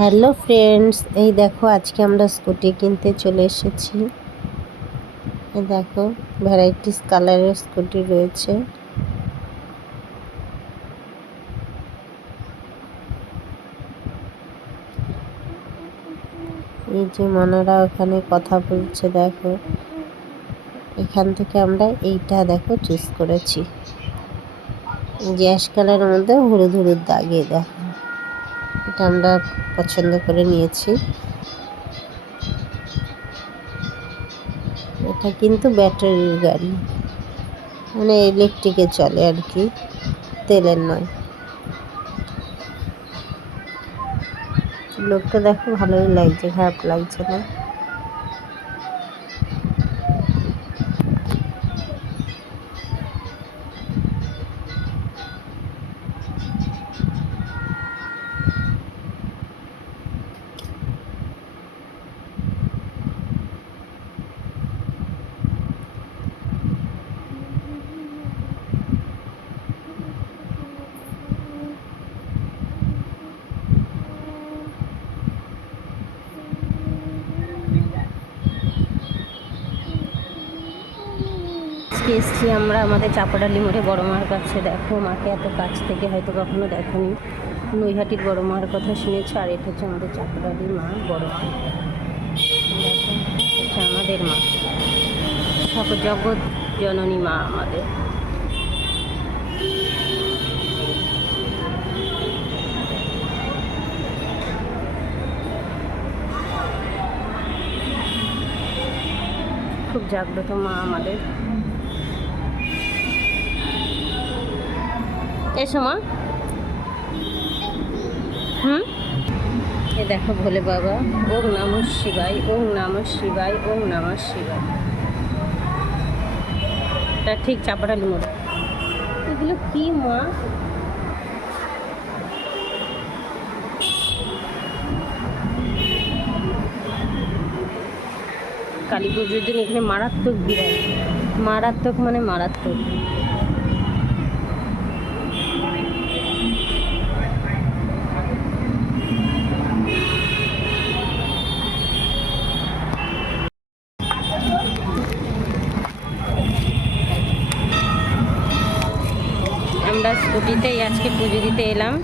Hello friends, এই দেখো আজকে আমরা স্কুটি কিনতে চলে এসেছি। এই দেখো, ভ্যারাইটিস কালারের স্কুটি রয়েছে। এই যে মনারা ওখানে কথা বলছে, দেখো। এখান থেকে আমরা এইটা, দেখো চুজ করেছি। গ্যাস কালারের মধ্যে হলুদ হলুদ দাগে দেখো। এটা আমরা পছন্দ করে নিয়েছি। এটা কিন্তু ব্যাটারির গাড়ি। মানে ইলেকট্রিকে চলে আর কি, তেলের নয়। লোকটা দেখো ভালোই লাগছে, খারাপ লাগছে না। আজকে এসছি আমরা আমাদের চাপাডালি মোড়ে বড় মার কাছে। দেখো, মাকে এত কাছ থেকে হয়তো কখনো দেখোনি। নৈহাটির বড় মার কথা শুনেছি, আর এটা হচ্ছে আমাদের চাপাডালি মা বড় মা। আমাদের মা। সকল জগৎ জননী মা আমাদের। খুব জাগ্রত মা আমাদের। এসো মা হুম? এ দেখো ভোলে বাবা ওম নম শিবাই ওম নম শিবাই ওম নম শিবাই এটা ঠিক চাপাটালি মোড় এগুলো কি মা? কালী পুজোর দিন এখানে মারাত্মক ভিড় মারাত্মক মানে মারাত্মক। আমরা স্কুটিতেই আজকে পুজো দিতে এলাম।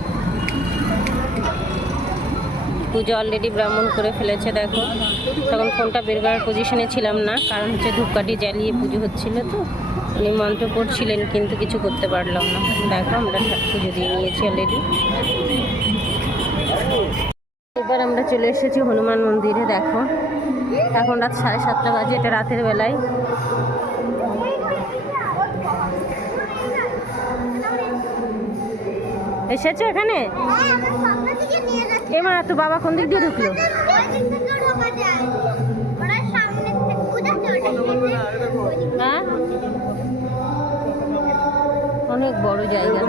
পুজো অলরেডি ব্রাহ্মণ করে ফেলেছে, দেখো। তখন ফোনটা বের করার পজিশনে ছিলাম না, কারণ হচ্ছে ধূপকাঠি জ্বালিয়ে পুজো হচ্ছিল তো। উনি মন্ত্র পড়ছিলেন, কিন্তু কিছু করতে পারলাম না। দেখো, আমরা পুজো দিয়ে নিয়েছি অলরেডি এবার আমরা চলে এসেছি হনুমান মন্দিরে, দেখো। এখন রাত সাড়ে সাতটা বাজে, এটা রাতের বেলায়। এসেছ এখানে? এবার তো বাবা কোন দিক দিয়ে ঢুকলো? হ্যাঁ? অনেক বড় জায়গা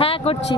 হ্যাঁ করছি।